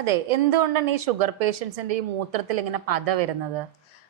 അതെ. എന്തുകൊണ്ടാണ് ഈ ഷുഗർ പേഷ്യൻസിന്റെ ഈ മൂത്രത്തിൽ ഇങ്ങനെ പത വരുന്നത്?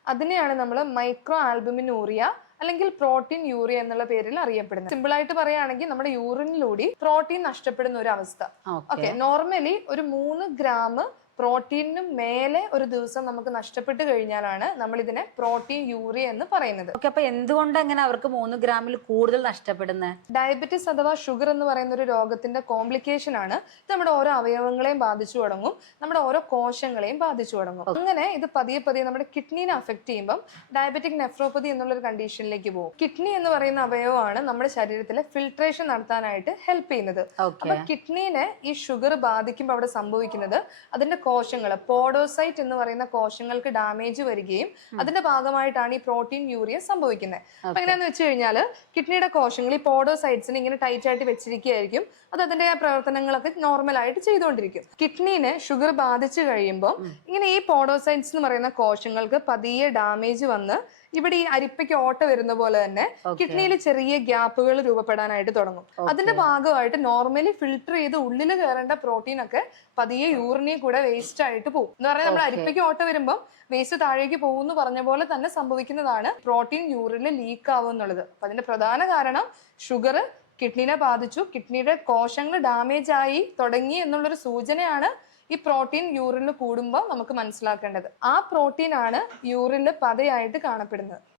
അതിനെയാണ് നമ്മൾ മൈക്രോ ആൽബുമിനൂറിയ അല്ലെങ്കിൽ പ്രോട്ടീൻ യൂറിയ എന്നുള്ള പേരിൽ അറിയപ്പെടുന്നത്. സിമ്പിൾ ആയിട്ട് പറയുകയാണെങ്കിൽ നമ്മുടെ യൂറിനിലൂടെ പ്രോട്ടീൻ നഷ്ടപ്പെടുന്ന ഒരു അവസ്ഥ. ഓക്കെ. ഓക്കെ, നോർമലി ഒരു 3 ഗ്രാം പ്രോട്ടീനിന് മേലെ ഒരു ദിവസം നമുക്ക് നഷ്ടപ്പെട്ട് കഴിഞ്ഞാലാണ് നമ്മൾ ഇതിനെ പ്രോട്ടീൻ യൂറിയ എന്ന് പറയുന്നത്. ഓക്കെ. അപ്പൊ എന്തുകൊണ്ടാ ഇങ്ങനെ അവർക്ക് 3 ഗ്രാമിൽ കൂടുതൽ നഷ്ടപ്പെടുന്നത്? ഡയബറ്റിസ് അഥവാ ഷുഗർ എന്ന് പറയുന്ന ഒരു രോഗത്തിന്റെ കോംപ്ലിക്കേഷൻ ആണ്. ഇത് നമ്മുടെ ഓരോ അവയവങ്ങളെയും ബാധിച്ചു തുടങ്ങും, നമ്മുടെ ഓരോ കോശങ്ങളെയും ബാധിച്ചു തുടങ്ങും. അങ്ങനെ ഇത് പതിയെ പതിയെ നമ്മുടെ കിഡ്നീനെ അഫക്ട് ചെയ്യുമ്പോൾ ഡയബറ്റിക് നെഫ്രോപ്പതി എന്നുള്ള ഒരു കണ്ടീഷനിലേക്ക് പോകും. കിഡ്നി എന്ന് പറയുന്ന അവയവമാണ് നമ്മുടെ ശരീരത്തിലെ ഫിൽട്രേഷൻ നടത്താനായിട്ട് ഹെൽപ്പ് ചെയ്യുന്നത്. അപ്പൊ കിഡ്നീനെ ഈ ഷുഗർ ബാധിക്കുമ്പോൾ അവിടെ സംഭവിക്കുന്നത് അതിന്റെ കോശങ്ങൾ, പോഡോസൈറ്റ് എന്ന് പറയുന്ന കോശങ്ങൾക്ക് ഡാമേജ് വരികയും അതിന്റെ ഭാഗമായിട്ടാണ് ഈ പ്രോട്ടീൻ യൂറിയ സംഭവിക്കുന്നത്. അപ്പൊ എങ്ങനെയാന്ന് വെച്ച് കഴിഞ്ഞാൽ കിഡ്നിയുടെ കോശങ്ങൾ ഈ പോഡോസൈറ്റ്സിനെ ഇങ്ങനെ ടൈറ്റ് ആയിട്ട് വെച്ചിരിക്കുകയായിരിക്കും. അത് അതിന്റെ പ്രവർത്തനങ്ങളൊക്കെ നോർമൽ ആയിട്ട് ചെയ്തുകൊണ്ടിരിക്കും. കിഡ്നീനെ ഷുഗർ ബാധിച്ചു കഴിയുമ്പോൾ ഇങ്ങനെ ഈ പോഡോസൈറ്റ്സ് എന്ന് പറയുന്ന കോശങ്ങൾക്ക് പതിയെ ഡാമേജ് വന്ന് ഇവിടെ ഈ അരിപ്പയ്ക്ക് ഓട്ട വരുന്ന പോലെ തന്നെ കിഡ്നിയിൽ ചെറിയ ഗ്യാപ്പുകൾ രൂപപ്പെടാനായിട്ട് തുടങ്ങും. അതിന്റെ ഭാഗമായിട്ട് നോർമലി ഫിൽട്ടർ ചെയ്ത് ഉള്ളിൽ കയറേണ്ട പ്രോട്ടീൻ ഒക്കെ പതിയെ യൂറിനിൽ കൂടെ വേസ്റ്റ് ആയിട്ട് പോകും. എന്ന് പറഞ്ഞാൽ നമ്മൾ അരിപ്പയ്ക്ക് ഓട്ട വരുമ്പോൾ വേസ്റ്റ് താഴേക്ക് പോകും എന്ന് പറഞ്ഞ പോലെ തന്നെ സംഭവിക്കുന്നതാണ് പ്രോട്ടീൻ യൂറിനിൽ ലീക്ക് ആവുക എന്നുള്ളത്. അപ്പൊ അതിന്റെ പ്രധാന കാരണം ഷുഗർ കിഡ്നിനെ ബാധിച്ചു, കിഡ്നിയുടെ കോശങ്ങൾ ഡാമേജ് ആയി തുടങ്ങി എന്നുള്ളൊരു സൂചനയാണ് ഈ പ്രോട്ടീൻ യൂറിനിൽ കൂടുമ്പോൾ നമുക്ക് മനസ്സിലാക്കേണ്ടത്. ആ പ്രോട്ടീൻ ആണ് യൂറിനിൽ പതയായിട്ട് കാണപ്പെടുന്നത്.